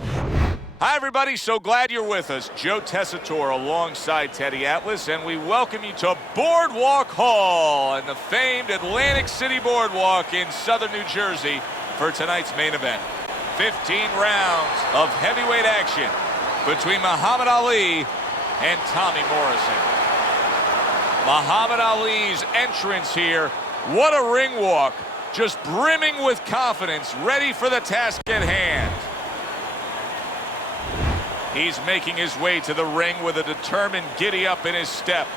Hi, everybody. So glad you're with us. Joe Tessitore alongside Teddy Atlas, and we welcome you to Boardwalk Hall and the famed Atlantic City Boardwalk in southern New Jersey for tonight's main event. 15 rounds of heavyweight action between Muhammad Ali and Tommy Morrison. Muhammad Ali's entrance here. What a ring walk. Just brimming with confidence, ready for the task at hand. He's making his way to the ring with a determined giddy-up in his step.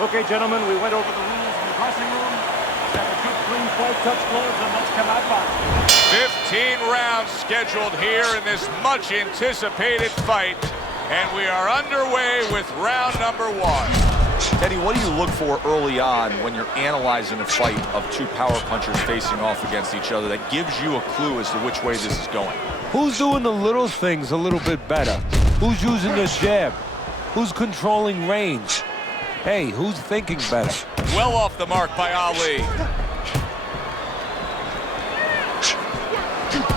Okay, gentlemen, we went over the rules in the dressing room. Have a good, clean fight, touch gloves, and let's come out boxing. 15 rounds scheduled here in this much-anticipated fight, and we are underway with round number one. Teddy, what do you look for early on when you're analyzing a fight of two power punchers facing off against each other that gives you a clue as to which way this is going? Who's doing the little things a little bit better? Who's using the jab? Who's controlling range? Hey, who's thinking better? Well off the mark by Ali.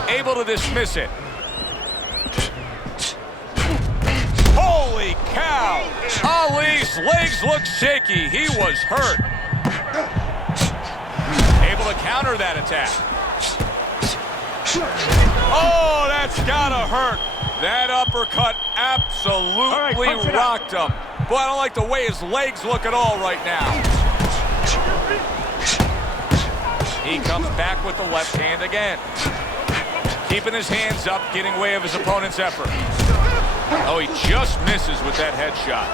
Able to dismiss it. Holy cow! Ali's legs look shaky. He was hurt. Able to counter that attack. Oh, that's gotta hurt. That uppercut absolutely rocked him. Boy, I don't like the way his legs look at all right now. He comes back with the left hand again. Keeping his hands up, getting way of his opponent's effort. Oh, he just misses with that headshot.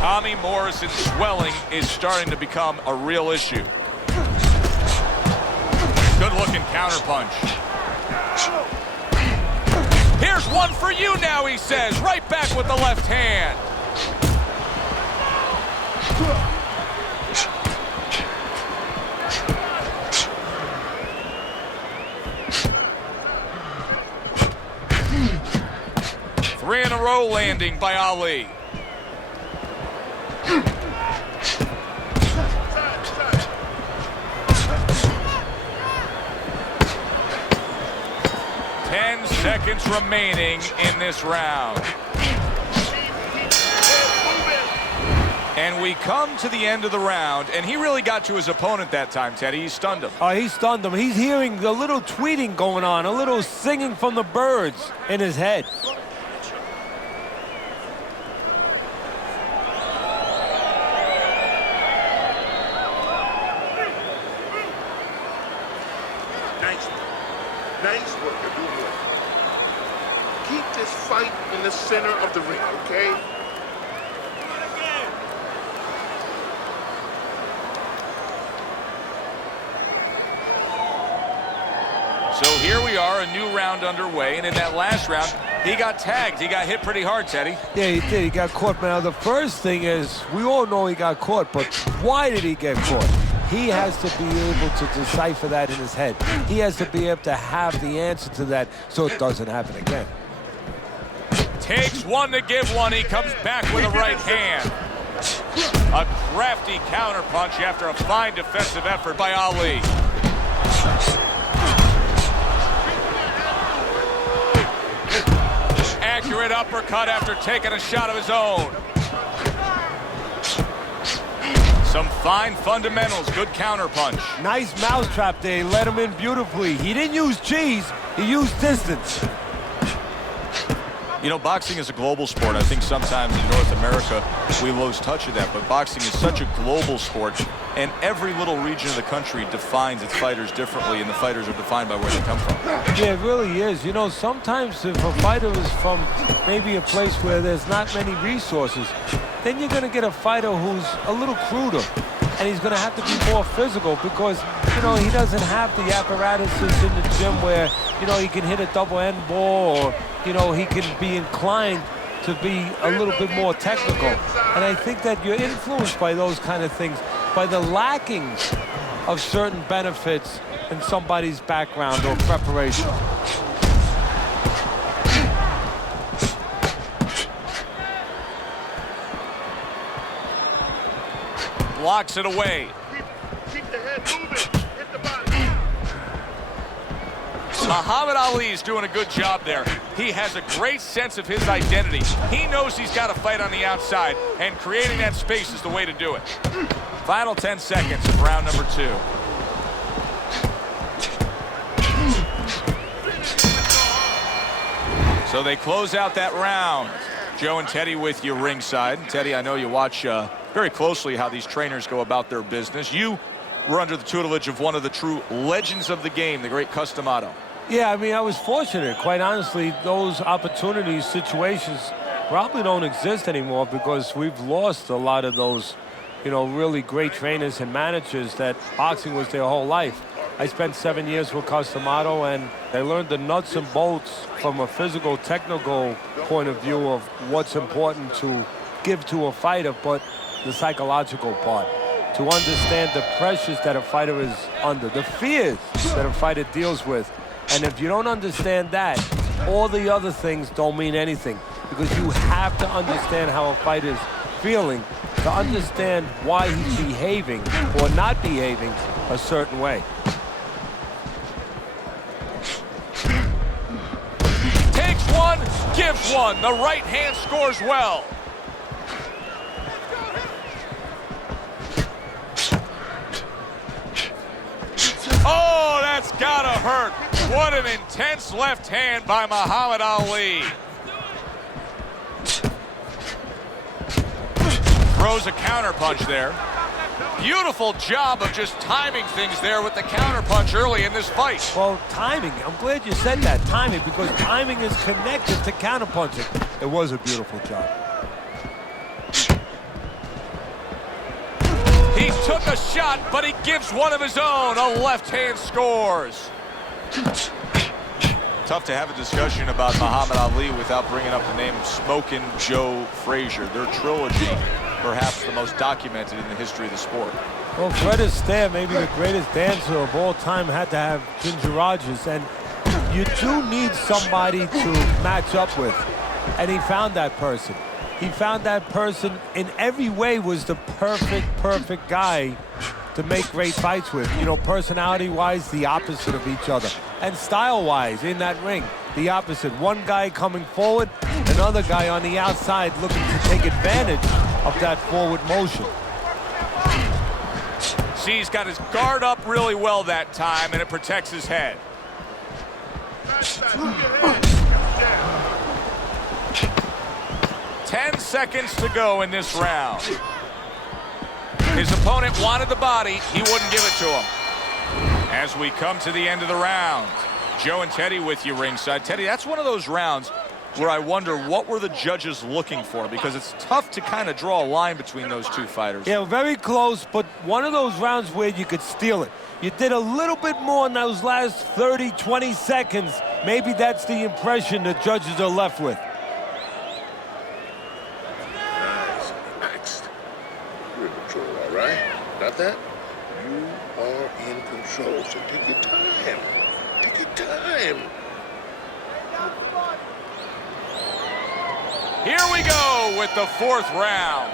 Tommy Morrison's swelling is starting to become a real issue. Good-looking counterpunch. Here's one for you now, he says. Right back with the left hand. Three in a row landing by Ali. Seconds remaining in this round. And we come to the end of the round, and he really got to his opponent that time, Teddy. He stunned him. He stunned him. He's hearing a little tweeting going on, a little singing from the birds in his head. Nice work. You're doing well. Keep this fight in the center of the ring, okay? So here we are, a new round underway, and in that last round, he got tagged. He got hit pretty hard, Teddy. Yeah, he did. He got caught. Now, the first thing is, we all know he got caught, but why did he get caught? He has to be able to decipher that in his head. He has to be able to have the answer to that so it doesn't happen again. Takes one to give one. He comes back with a right hand. A crafty counterpunch after a fine defensive effort by Ali. Accurate uppercut after taking a shot of his own. Some fine fundamentals, good counterpunch. Nice mousetrap there, he let him in beautifully. He didn't use cheese, he used distance. You know, boxing is a global sport. I think sometimes in North America we lose touch of that, but boxing is such a global sport. And every little region of the country defines its fighters differently, and the fighters are defined by where they come from. Yeah, it really is. You know, sometimes if a fighter is from maybe a place where there's not many resources, then you're going to get a fighter who's a little cruder, and he's going to have to be more physical because, you know, he doesn't have the apparatuses in the gym where, you know, he can hit a double end ball or, you know, he can be inclined to be a little bit more technical. And I think that you're influenced by those kind of things, by the lacking of certain benefits in somebody's background or preparation. Blocks it away. Keep the head moving. Hit the body. Muhammad Ali's doing a good job there. He has a great sense of his identity. He knows he's got to fight on the outside, and creating that space is the way to do it. Final 10 seconds of round number 2. So they close out that round. Joe and Teddy with you ringside. Teddy, I know you watch very closely how these trainers go about their business. You were under the tutelage of one of the true legends of the game, the great Cus D'Amato. Yeah, I mean, I was fortunate. Quite honestly, those opportunities, situations probably don't exist anymore because we've lost a lot of those, you know, really great trainers and managers that boxing was their whole life. I spent 7 years with Cus D'Amato, and I learned the nuts and bolts from a physical, technical point of view of what's important to give to a fighter, but the psychological part, to understand the pressures that a fighter is under, the fears that a fighter deals with. And if you don't understand that, all the other things don't mean anything, because you have to understand how a fighter's feeling to understand why he's behaving or not behaving a certain way. Takes one, gives one. The right hand scores well. Oh, that's gotta hurt. What an intense left hand by Muhammad Ali. Throws a counter punch there. Beautiful job of just timing things there with the counter punch early in this fight. Well, timing, I'm glad you said that, timing, because timing is connected to counter punching. It was a beautiful job. He took a shot, but he gives one of his own. A left hand scores. Tough to have a discussion about Muhammad Ali without bringing up the name of Smokin' Joe Frazier. Their trilogy, perhaps the most documented in the history of the sport. Well, Fred Astaire, maybe the greatest dancer of all time, had to have Ginger Rogers, and you do need somebody to match up with, and he found that person. He found that person in every way, was the perfect guy to make great fights with. You know, personality-wise, the opposite of each other. And style-wise, in that ring, the opposite. One guy coming forward, another guy on the outside looking to take advantage of that forward motion. See, he's got his guard up really well that time, and it protects his head. 10 seconds to go in this round. His opponent wanted the body. He wouldn't give it to him. As we come to the end of the round, Joe and Teddy with you ringside. Teddy, that's one of those rounds where I wonder what were the judges looking for, because it's tough to kind of draw a line between those two fighters. Yeah, very close, but one of those rounds where you could steal it. You did a little bit more in those last 30, 20 seconds. Maybe that's the impression the judges are left with. Nice. Next. You're in control, all right? Got that? You are in control, so take your time. Take your time. Here we go with the 4th round.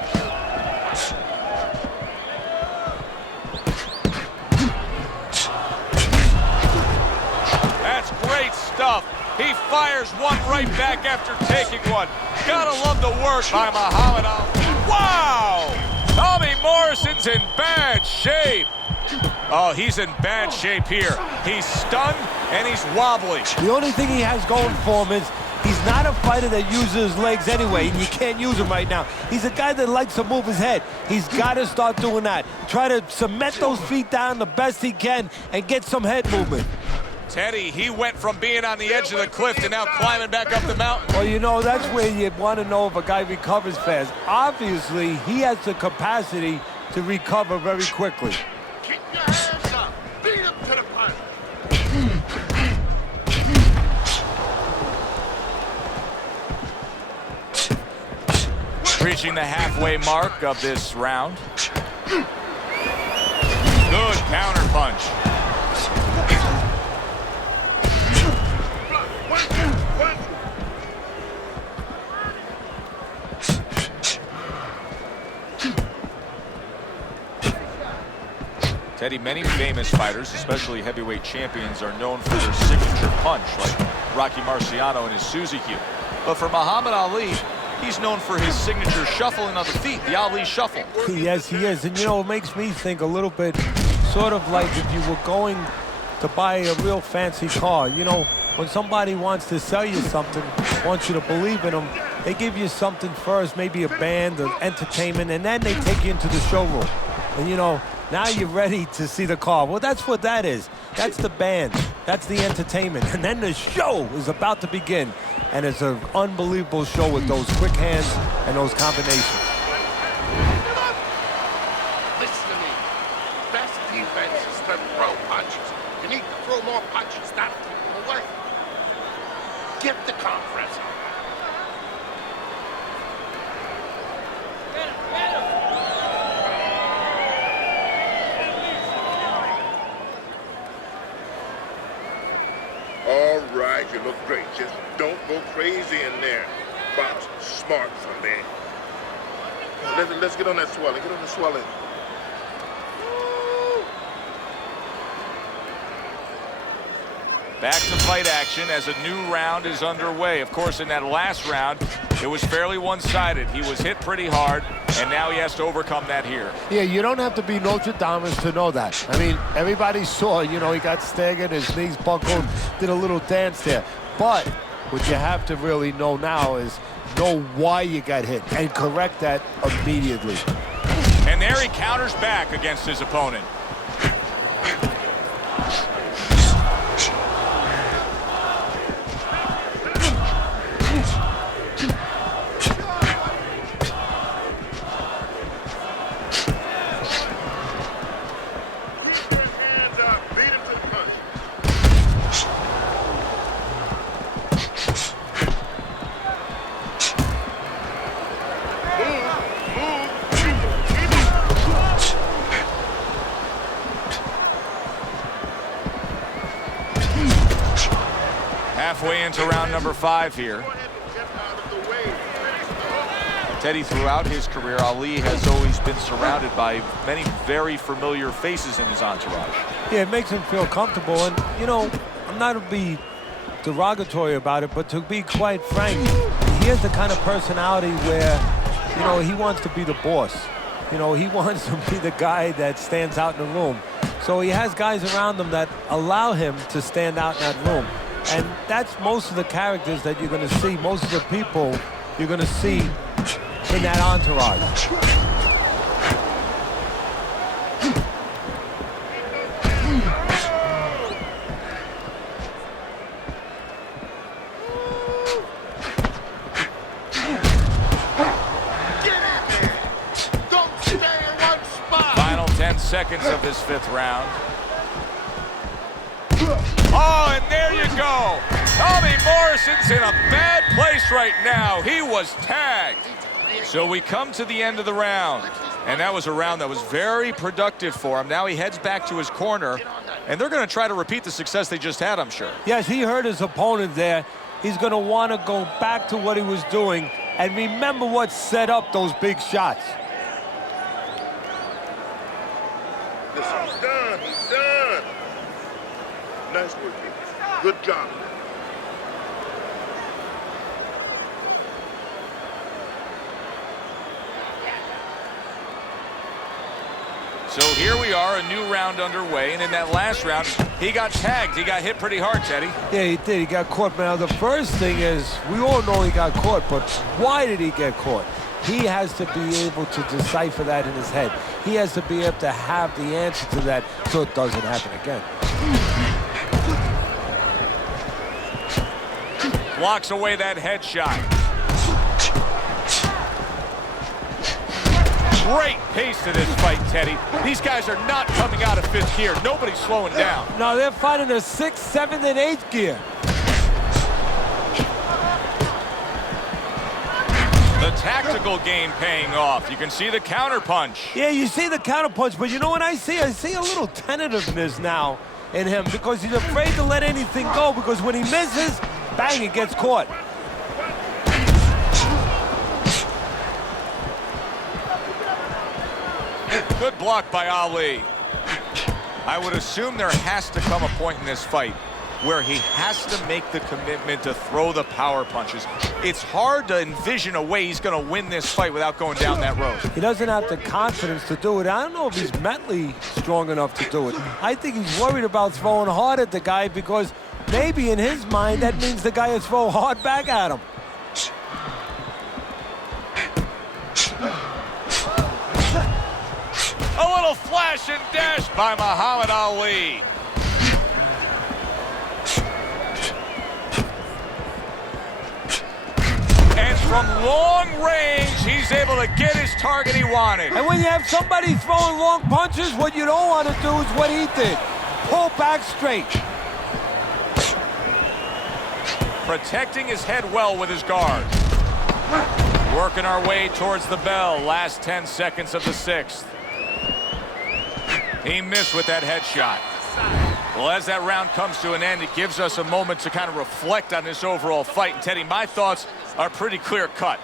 That's great stuff. He fires one right back after taking one. Gotta love the work by Muhammad Ali. Wow! Tommy Morrison's in bad shape. Oh, he's in bad shape here. He's stunned and he's wobbly. The only thing he has going for him is he He's not a fighter that uses his legs anyway, and you can't use him right now. He's a guy that likes to move his head. He's got to start doing that. Try to cement those feet down the best he can and get some head movement. Teddy, he went from being on the edge of the cliff to now climbing back up the mountain. Well, you know, that's where you want to know if a guy recovers fast. Obviously, he has the capacity to recover very quickly. Keep your hands up. Beat him to the punch. Reaching the halfway mark of this round. Good counter punch. Teddy, many famous fighters, especially heavyweight champions, are known for their signature punch, like Rocky Marciano and his Suzy Q. But for Muhammad Ali, he's known for his signature shuffling on the feet, the Ali shuffle. Yes, he is. And, you know, it makes me think a little bit sort of like if you were going to buy a real fancy car. You know, when somebody wants to sell you something, wants you to believe in them, they give you something first, maybe a band, or entertainment, and then they take you into the showroom. And, you know, now you're ready to see the car. Well, that's what that is. That's the band. That's the entertainment. And then the show is about to begin. And it's an unbelievable show with those quick hands and those combinations. Listen to me. Best defense is to throw punches. You need to throw more punches, not keep them away. Get the compressor. All right, you look great. Just don't go crazy in there. Box smart for me. Let's get on that swelling. Get on the swelling. Back to fight action as a new round is underway. Of course, in that last round, it was fairly one-sided. He was hit pretty hard, and now he has to overcome that here. Yeah, you don't have to be Notre Dame to know that. I mean, everybody saw, you know, he got staggered, his knees buckled, did a little dance there. But what you have to really know now is know why you got hit and correct that immediately. And there he counters back against his opponent. Halfway into round number 5 here. Teddy, throughout his career, Ali has always been surrounded by many very familiar faces in his entourage. Yeah, it makes him feel comfortable. And, you know, I'm not to be derogatory about it, but to be quite frank, he has the kind of personality where, you know, he wants to be the boss. You know, he wants to be the guy that stands out in the room. So he has guys around him that allow him to stand out in that room. And that's most of the characters that you're going to see, most of the people you're going to see in that entourage. Don't stay in one spot. Final 10 seconds of this 5th round. Oh, and there you go. Tommy Morrison's in a bad place right now. He was tagged. So we come to the end of the round. And that was a round that was very productive for him. Now he heads back to his corner. And they're going to try to repeat the success they just had, I'm sure. Yes, he hurt his opponent there. He's going to want to go back to what he was doing and remember what set up those big shots. Listen, he's done. He's done. Nice work, kid. Good job. So here we are, a new round underway, and in that last round, He got tagged. He got hit pretty hard, Teddy. Yeah, he did. He got caught. Now, the first thing is, we all know he got caught, but why did he get caught? He has to be able to decipher that in his head. He has to be able to have the answer to that so it doesn't happen again. Blocks away that headshot. Great pace to this fight, Teddy. These guys are not coming out of fifth gear. Nobody's slowing down. No, they're fighting a 6th, 7th, and 8th gear. The tactical game paying off. You can see the counter punch. Yeah, you see the counter punch, but you know what I see? I see a little tentativeness now in him because he's afraid to let anything go because when he misses, bang, it gets caught. Good block by Ali. I would assume there has to come a point in this fight where he has to make the commitment to throw the power punches. It's hard to envision a way he's going to win this fight without going down that road. He doesn't have the confidence to do it. I don't know if he's mentally strong enough to do it. I think he's worried about throwing hard at the guy because maybe in his mind that means the guy will throw hard back at him. A little flash and dash by Muhammad Ali. And from long range, he's able to get his target he wanted. And when you have somebody throwing long punches, what you don't want to do is what he did. Pull back straight. Protecting his head well with his guard. Working our way towards the bell. Last 10 seconds of the 6th. He missed with that headshot. Well, as that round comes to an end, it gives us a moment to kind of reflect on this overall fight. And Teddy, my thoughts are pretty clear cut.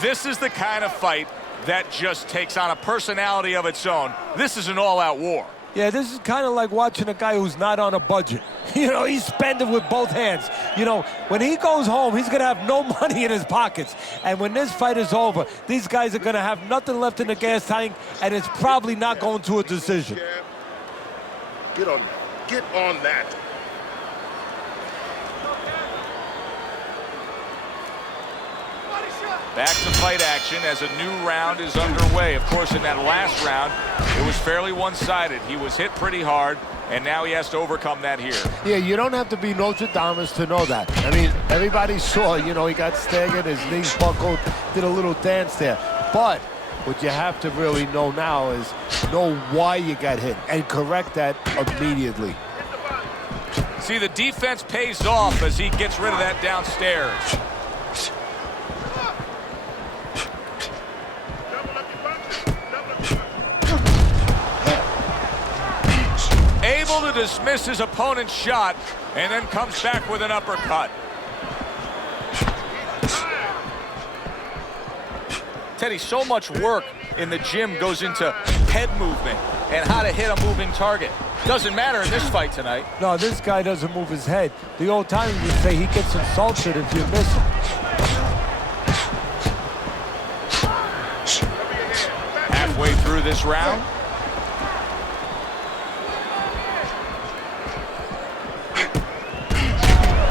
This is the kind of fight that just takes on a personality of its own. This is an all-out war. Yeah, this is kind of like watching a guy who's not on a budget. You know, he's spending with both hands. You know, when he goes home, he's going to have no money in his pockets. And when this fight is over, these guys are going to have nothing left in the gas tank, and it's probably not going to a decision. Get on that. Get on that. Back to fight action as a new round is underway. Of course, in that last round, it was fairly one-sided. He was hit pretty hard, and now he has to overcome that here. Yeah, you don't have to be Notre Dame to know that. I mean, everybody saw, you know, he got staggered, his knees buckled, did a little dance there. But what you have to really know now is know why you got hit and correct that immediately. See, the defense pays off as he gets rid of that downstairs. Able to dismiss his opponent's shot and then comes back with an uppercut. Teddy, so much work in the gym goes into head movement and how to hit a moving target. Doesn't matter in this fight tonight. No, this guy doesn't move his head. The old timers would say he gets insulted if you miss him. Halfway through this round.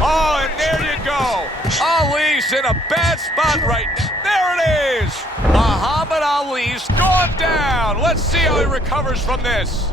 Oh, and there you go. Ali's in a bad spot right now. There it is. Muhammad Ali's gone down. Let's see how he recovers from this.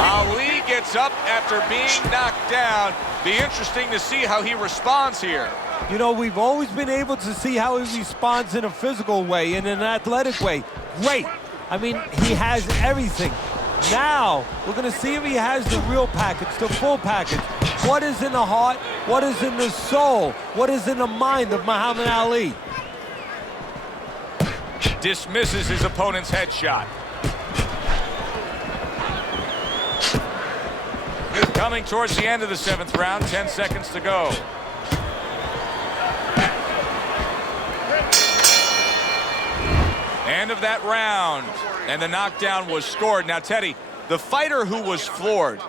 Ali gets up after being knocked down. Be interesting to see how he responds here. You know, we've always been able to see how he responds in a physical way, in an athletic way. Great. I mean, he has everything. Now, we're going to see if he has the real package, the full package. What is in the heart? What is in the soul? What is in the mind of Muhammad Ali? Dismisses his opponent's headshot. Coming towards the end of the 7th round, 10 seconds to go. End of that round, and the knockdown was scored. Now, Teddy, the fighter who was floored,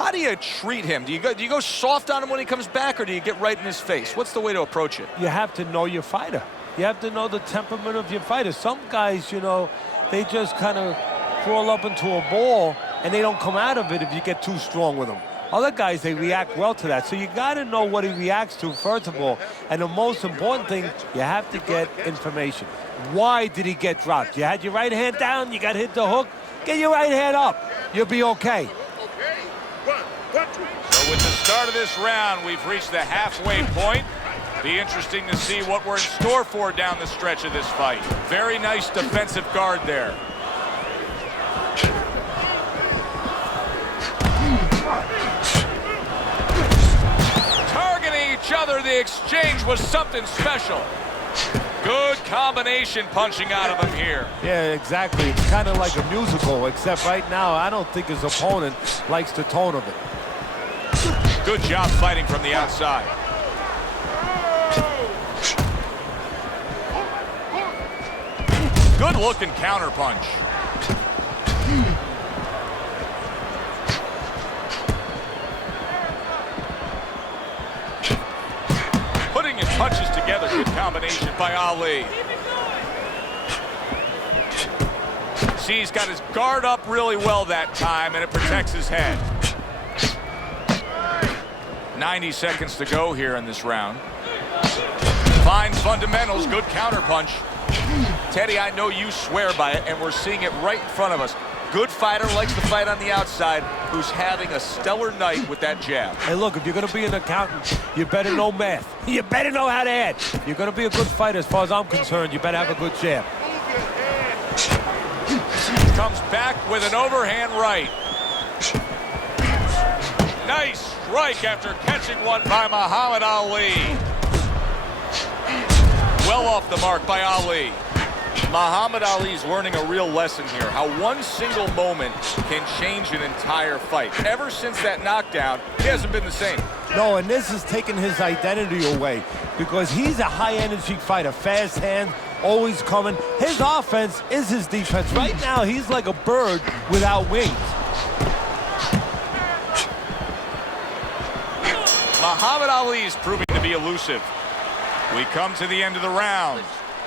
How do you treat him? Do you go soft on him when he comes back, or do you get right in his face? What's the way to approach it? You have to know your fighter. You have to know the temperament of your fighter. Some guys, you know, they just kind of crawl up into a ball and they don't come out of it if you get too strong with them. Other guys, they react well to that. So you got to know what he reacts to, first of all. And the most important thing, you have to get information. Why did he get dropped? You had your right hand down, you got hit the hook. Get your right hand up. You'll be okay. So with the start of this round, we've reached the halfway point. Be interesting to see what we're in store for down the stretch of this fight. Very nice defensive guard there. Targeting each other, the exchange was something special. Good combination punching out of him here. Yeah, exactly. It's kind of like a musical, except right now I don't think his opponent likes the tone of it. Good job fighting from the outside. Good looking counter punch. Putting his punches together, good combination by Ali. See, he's got his guard up really well that time, and it protects his head. 90 seconds to go here in this round. Fine fundamentals, good counter punch. Teddy, I know you swear by it, and we're seeing it right in front of us. Good fighter, likes to fight on the outside, who's having a stellar night with that jab. Hey, look, if you're going to be an accountant, you better know math. You better know how to add. You're going to be a good fighter, as far as I'm concerned. You better have a good jab. Comes back with an overhand right. Nice strike after catching one by Muhammad Ali. Well off the mark by Ali. Muhammad Ali's learning a real lesson here, how one single moment can change an entire fight. Ever since that knockdown, he hasn't been the same. No, and this has taken his identity away because he's a high-energy fighter, fast hand, always coming. His offense is his defense. Right now, he's like a bird without wings. Muhammad Ali is proving to be elusive. We come to the end of the round.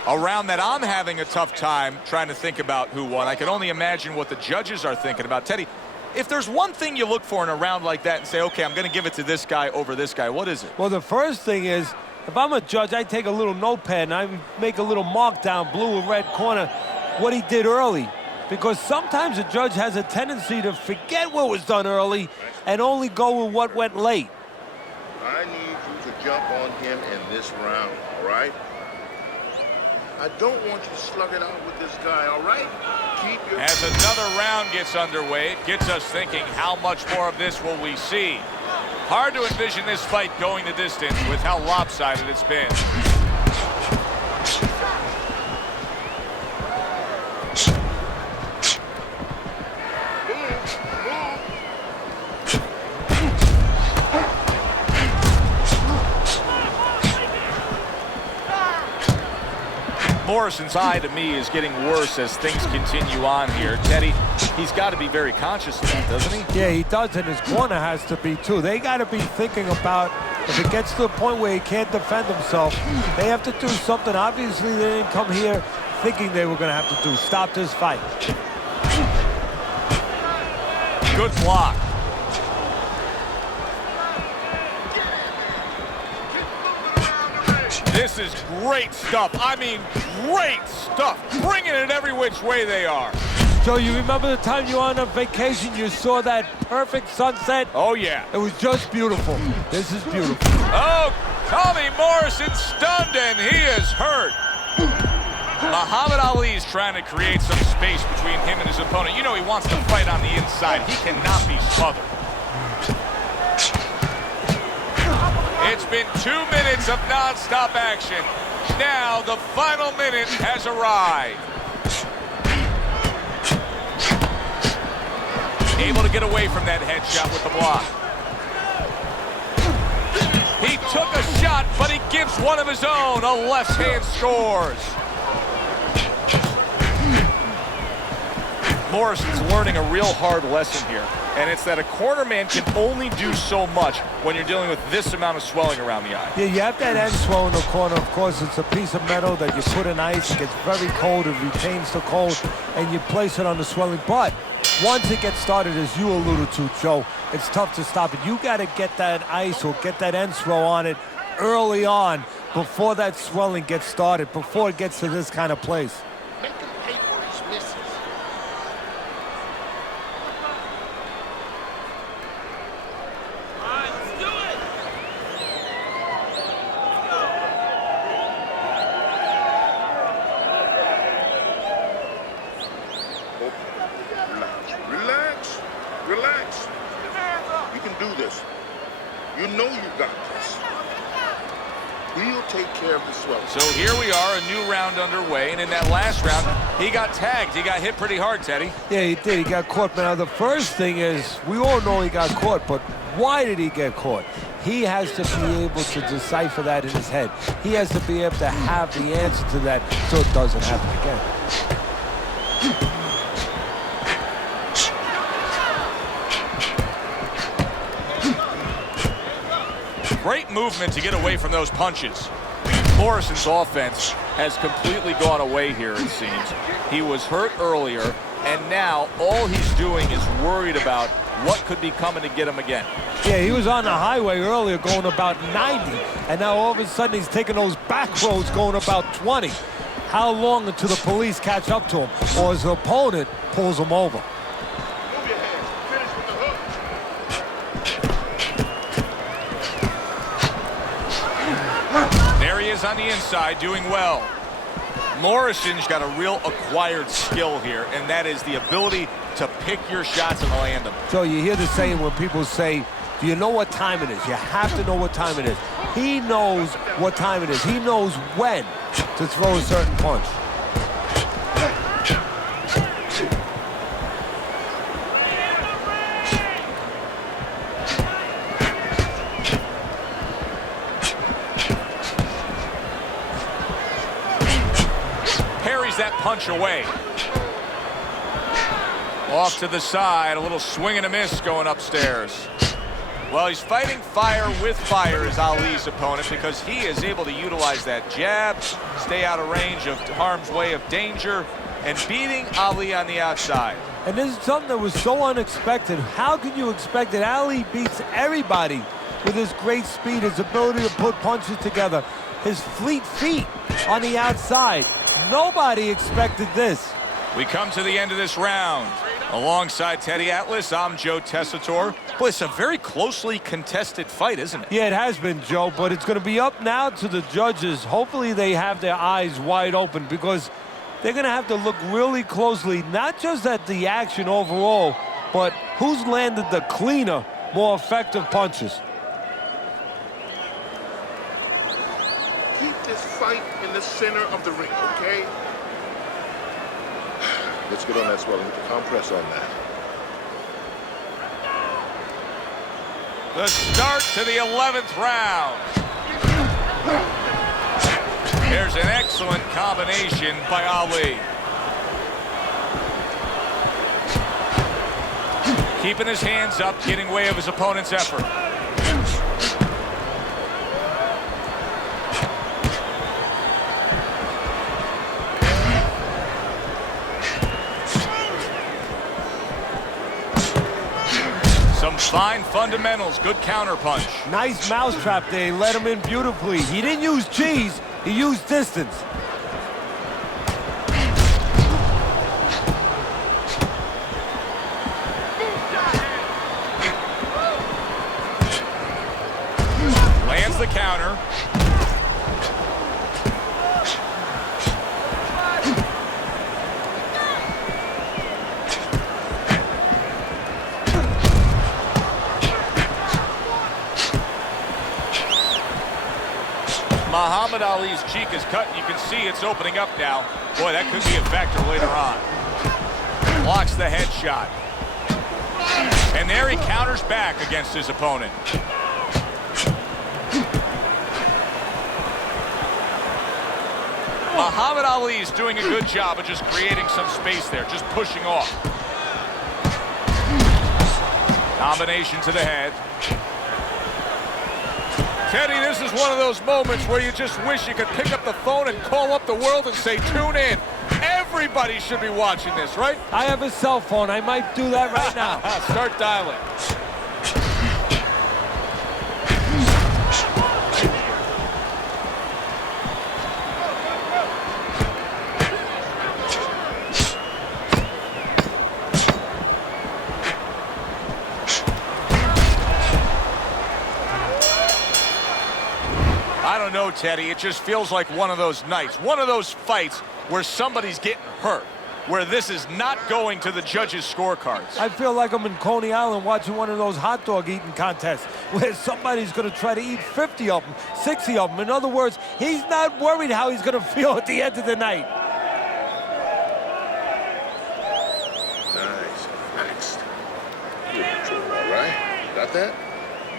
A round that I'm having a tough time trying to think about who won. I can only imagine what the judges are thinking about. Teddy, if there's one thing you look for in a round like that and say, okay, I'm going to give it to this guy over this guy, what is it? Well, the first thing is, if I'm a judge, I take a little notepad and I make a little mark down blue and red corner what he did early. Because sometimes a judge has a tendency to forget what was done early and only go with what went late. I need you to jump on him in this round, all right? I don't want you to slug it out with this guy, all right? Keep your... As another round gets underway, it gets us thinking, how much more of this will we see? Hard to envision this fight going the distance with how lopsided it's been. Morrison's eye to me is getting worse as things continue on here. Teddy, he's got to be very conscious of that, doesn't he? Yeah, he does, and his corner has to be too. They got to be thinking about if it gets to the point where he can't defend himself, they have to do something. Obviously, they didn't come here thinking they were going to have to do. Stop this fight. Good block. This is great stuff. I mean, great stuff. Bringing it every which way they are. Joe, you remember the time you were on a vacation, you saw that perfect sunset? Oh, yeah. It was just beautiful. This is beautiful. Oh, Tommy Morrison stunned, and he is hurt. Muhammad Ali is trying to create some space between him and his opponent. You know he wants to fight on the inside. He cannot be smothered. It's been 2 minutes of non-stop action. Now the final minute has arrived. Able to get away from that headshot with the block. He took a shot, but he gives one of his own. A left hand scores. Morrison's learning a real hard lesson here. and it's that a corner man can only do so much when you're dealing with this amount of swelling around the eye. Yeah, you have that end swell in the corner. Of course, it's a piece of metal that you put in ice. It gets very cold. It retains the cold, and you place it on the swelling. But once it gets started, as you alluded to, Joe, it's tough to stop it. You got to get that ice or get that end swell on it early on before that swelling gets started, before it gets to this kind of place. Make him pay for his misses. Relax. Relax. You can do this. You know you got this. We'll take care of the swelling. So here we are, a new round underway, and in that last round, he got tagged. He got hit pretty hard, Teddy. Yeah, he did. He got caught. Now, the first thing is, we all know he got caught, but why did he get caught? He has to be able to decipher that in his head. He has to be able to have the answer to that so it doesn't happen again. Great movement to get away from those punches. Morrison's offense has completely gone away here, it seems. He was hurt earlier, and now all he's doing is worried about what could be coming to get him again. Yeah, he was on the highway earlier going about 90, and now all of a sudden he's taking those back roads going about 20. How long until the police catch up to him or his opponent pulls him over? Move your hands. Finish with the hook. There he is on the inside, doing well. Morrison's got a real acquired skill here, and that is the ability to pick your shots and land them. So you hear the saying when people say, do you know what time it is? You have to know what time it is. He knows what time it is. He knows when to throw a certain punch. Parries that punch away. Off to the side, a little swing and a miss going upstairs. Well, he's fighting fire with fire as Ali's opponent because he is able to utilize that jab, stay out of range of harm's way of danger, and beating Ali on the outside. And this is something that was so unexpected. How can you expect that Ali beats everybody with his great speed, his ability to put punches together, his fleet feet on the outside? Nobody expected this. We come to the end of this round. Alongside Teddy Atlas, I'm Joe Tessitore. Boy, it's a very closely contested fight, isn't it? Yeah, it has been, Joe, but it's going to be up now to the judges. Hopefully they have their eyes wide open because they're going to have to look really closely, not just at the action overall, but who's landed the cleaner, more effective punches. Keep this fight in the center of the ring, okay? Let's get on that swelling. Get the compress on that. The start to the 11th round. There's an excellent combination by Ali. Keeping his hands up, getting way of his opponent's effort. Some fine fundamentals, good counter punch. Nice mousetrap there. He let him in beautifully. He didn't use cheese. He used distance. Lands the counter. Muhammad Ali's cheek is cut. You can see it's opening up now. Boy, that could be a factor later on. Blocks the headshot. And there he counters back against his opponent. Muhammad Ali is doing a good job of just creating some space there, just pushing off. Combination to the head. Teddy, this is one of those moments where you just wish you could pick up the phone and call up the world and say, tune in. Everybody should be watching this, right? I have a cell phone. I might do that right now. Start dialing. I don't know, Teddy. It just feels like one of those nights, one of those fights where somebody's getting hurt, where this is not going to the judges' scorecards. I feel like I'm in Coney Island watching one of those hot dog eating contests where somebody's going to try to eat 50 of them, 60 of them. In other words, he's not worried how he's going to feel at the end of the night. Nice. Next. You're in control, all right? Got that?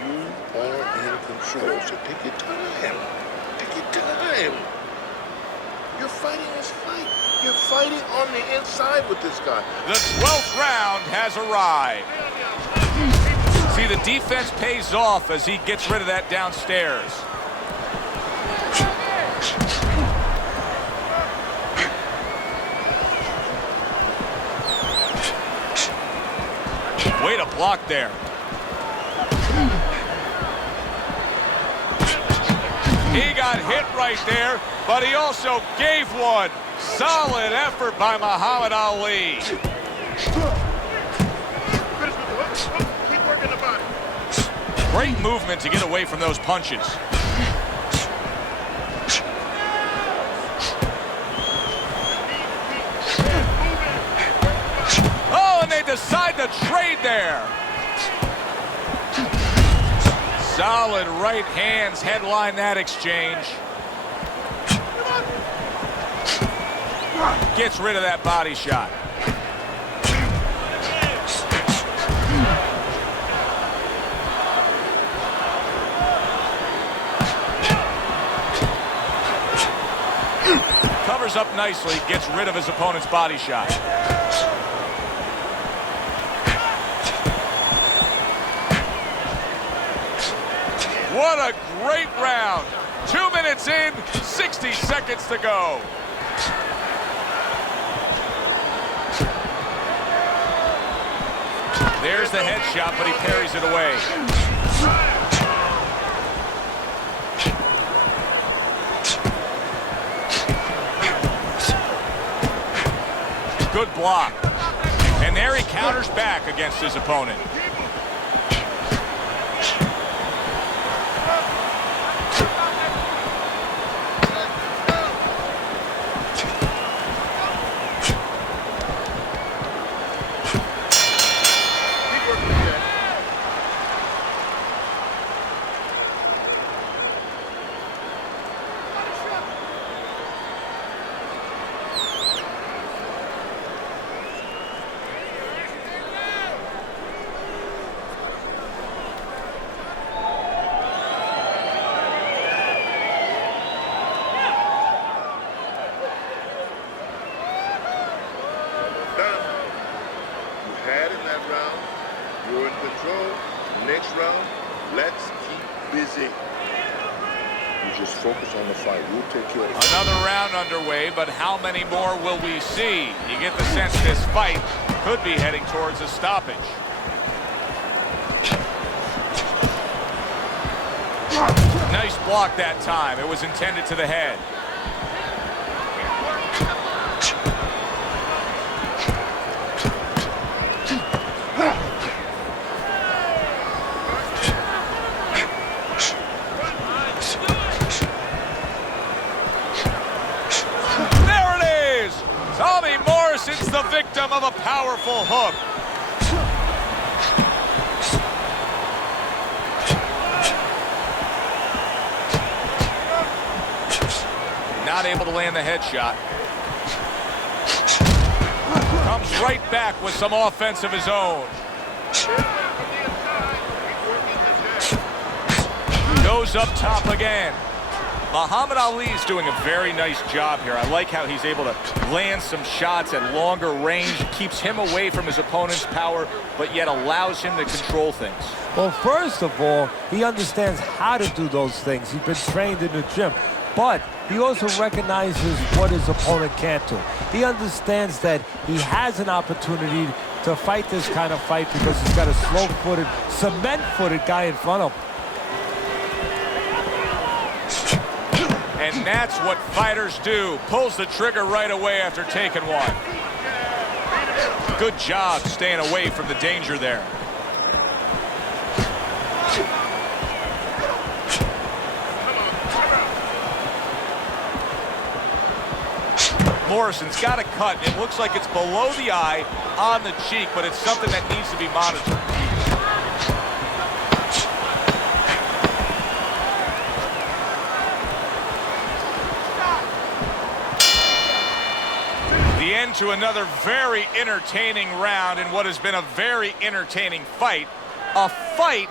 You are in control, so take your time. Take your time. You're fighting this fight. You're fighting on the inside with this guy. The 12th round has arrived. See, the defense pays off as he gets rid of that downstairs. Way to block there. He got hit right there, but he also gave one. Solid effort by Muhammad Ali. Keep working the body. Great movement to get away from those punches. Oh, and they decide to trade there. Solid right hands headline that exchange. Gets rid of that body shot. Covers up nicely, gets rid of his opponent's body shot. What a great round. 2 minutes in, 60 seconds to go. There's the headshot, but he parries it away. Good block. And there he counters back against his opponent. You're in control. Next round, let's keep busy. You just focus on the fight. We'll take care of it. Another round underway, but how many more will we see? You get the sense this fight could be heading towards a stoppage. Nice block that time. It was intended to the head. There it is! Tommy Morrison's the victim of a powerful hook. Not able to land the headshot. Comes right back with some offense of his own. Goes up top again. Muhammad Ali's doing a very nice job here. I like how he's able to land some shots at longer range, keeps him away from his opponent's power, but yet allows him to control things. Well, first of all, he understands how to do those things. He's been trained in the gym. But he also recognizes what his opponent can't do. He understands that he has an opportunity to fight this kind of fight because he's got a slow-footed, cement-footed guy in front of him. And that's what fighters do. Pulls the trigger right away after taking one. Good job staying away from the danger there. Morrison's got a cut. It looks like it's below the eye on the cheek, but it's something that needs to be monitored. The end to another very entertaining round in what has been a very entertaining fight. A fight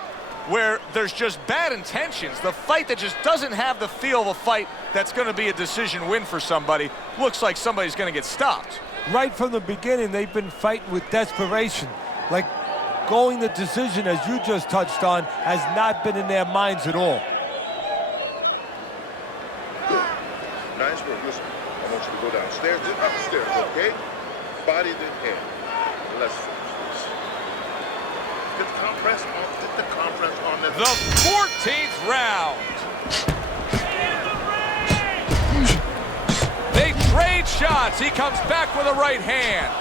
where there's just bad intentions. The fight that just doesn't have the feel of a fight that's going to be a decision win for somebody. Looks like somebody's going to get stopped. Right from the beginning, they've been fighting with desperation. Like going the decision, as you just touched on, has not been in their minds at all. Good. Nice work. Listen, I want you to go downstairs and upstairs, okay? Body then head. Let's finish this. Get the compress on. Get the compress on. The 14th round. They trade shots. He comes back with a right hand.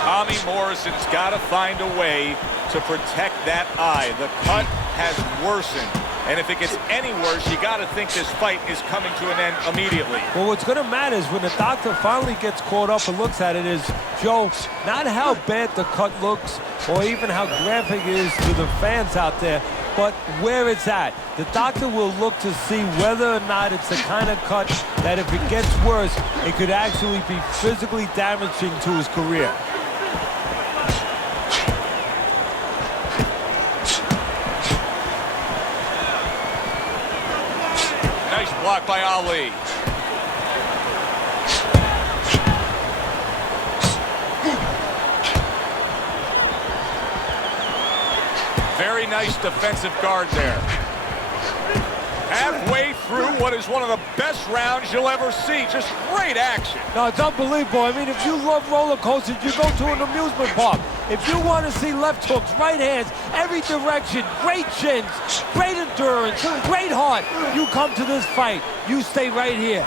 Tommy Morrison's got to find a way to protect that eye. The cut has worsened. And if it gets any worse, you got to think this fight is coming to an end immediately. Well, what's going to matter is when the doctor finally gets caught up and looks at it is, Joe, not how bad the cut looks or even how graphic it is to the fans out there, but where it's at. The doctor will look to see whether or not it's the kind of cut that if it gets worse, it could actually be physically damaging to his career. Nice block by Ali. Very nice defensive guard there. Halfway through what is one of the best rounds you'll ever see. Just great action. No, it's unbelievable. I mean, if you love roller coasters, you go to an amusement park. If you want to see left hooks, right hands, every direction, great chins, great endurance, great heart, you come to this fight. You stay right here.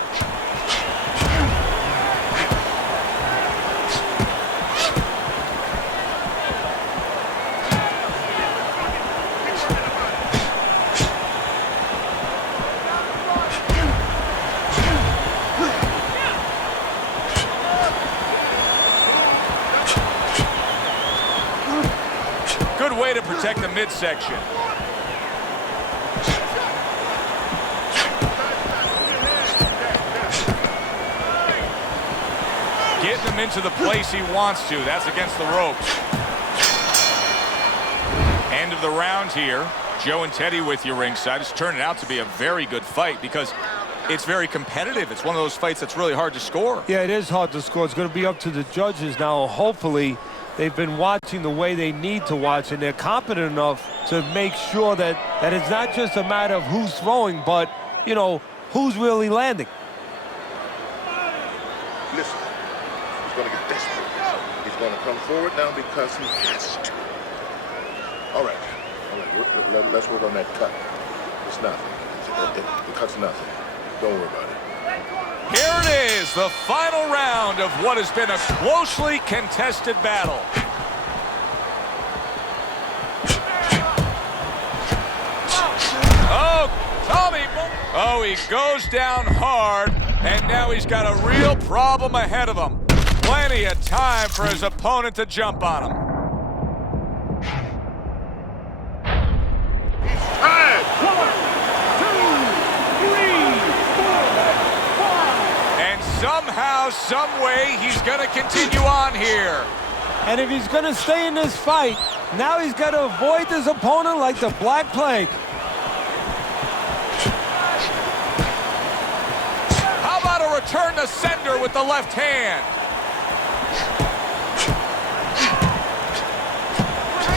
Good way to protect the midsection. Getting him into the place he wants to. That's against the ropes. End of the round here. Joe and Teddy with you ringside. It's turning out to be a very good fight because it's very competitive. It's one of those fights that's really hard to score. Yeah, it is hard to score. It's going to be up to the judges now. Hopefully, they've been watching the way they need to watch, and they're competent enough to make sure that it's not just a matter of who's throwing, but, you know, who's really landing. Listen, he's going to get desperate. He's going to come forward now because he has to. All right. Let's work on that cut. It's nothing. The cut's nothing. Don't worry about it. Here it is, the final round of what has been a closely contested battle. Oh, Tommy. Oh, he goes down hard, and now he's got a real problem ahead of him. Plenty of time for his opponent to jump on him. Somehow, some way, he's going to continue on here. And if he's going to stay in this fight, Now he's got to avoid his opponent like the Black Plague. How about a return to sender with the left hand?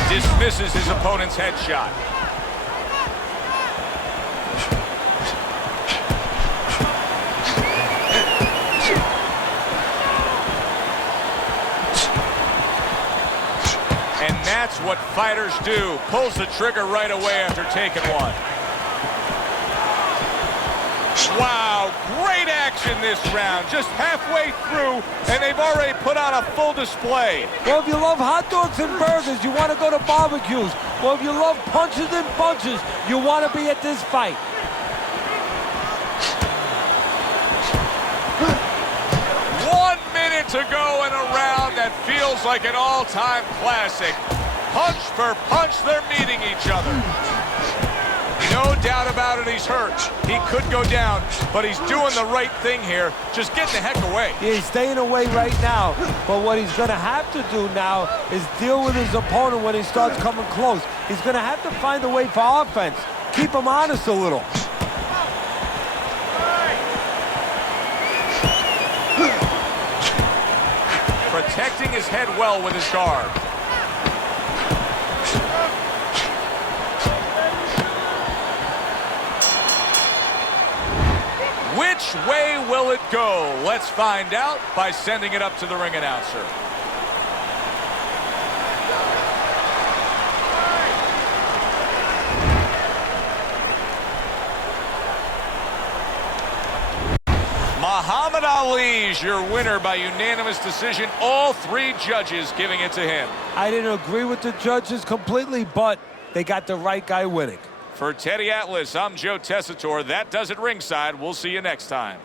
Dismisses his opponent's headshot. And that's what fighters do. Pulls the trigger right away after taking one. Wow, great action this round. Just halfway through, and they've already put on a full display. Well, if you love hot dogs and burgers, you want to go to barbecues. Well, if you love punches and bunches, you want to be at this fight. To go in a round that feels like an all-time classic. Punch for punch, they're meeting each other. No doubt about it, he's hurt. He could go down, but he's doing the right thing here, just getting the heck away. Yeah, he's staying away right now, but what he's going to have to do now is deal with his opponent when he starts coming close. He's going to have to find a way for offense. Keep him honest a little. Protecting his head well with his guard. Which way will it go? Let's find out by sending it up to the ring announcer. Muhammad Ali's your winner by unanimous decision. All three judges giving it to him. I didn't agree with the judges completely, but they got the right guy winning. For Teddy Atlas, I'm Joe Tessitore. That does it ringside. We'll see you next time.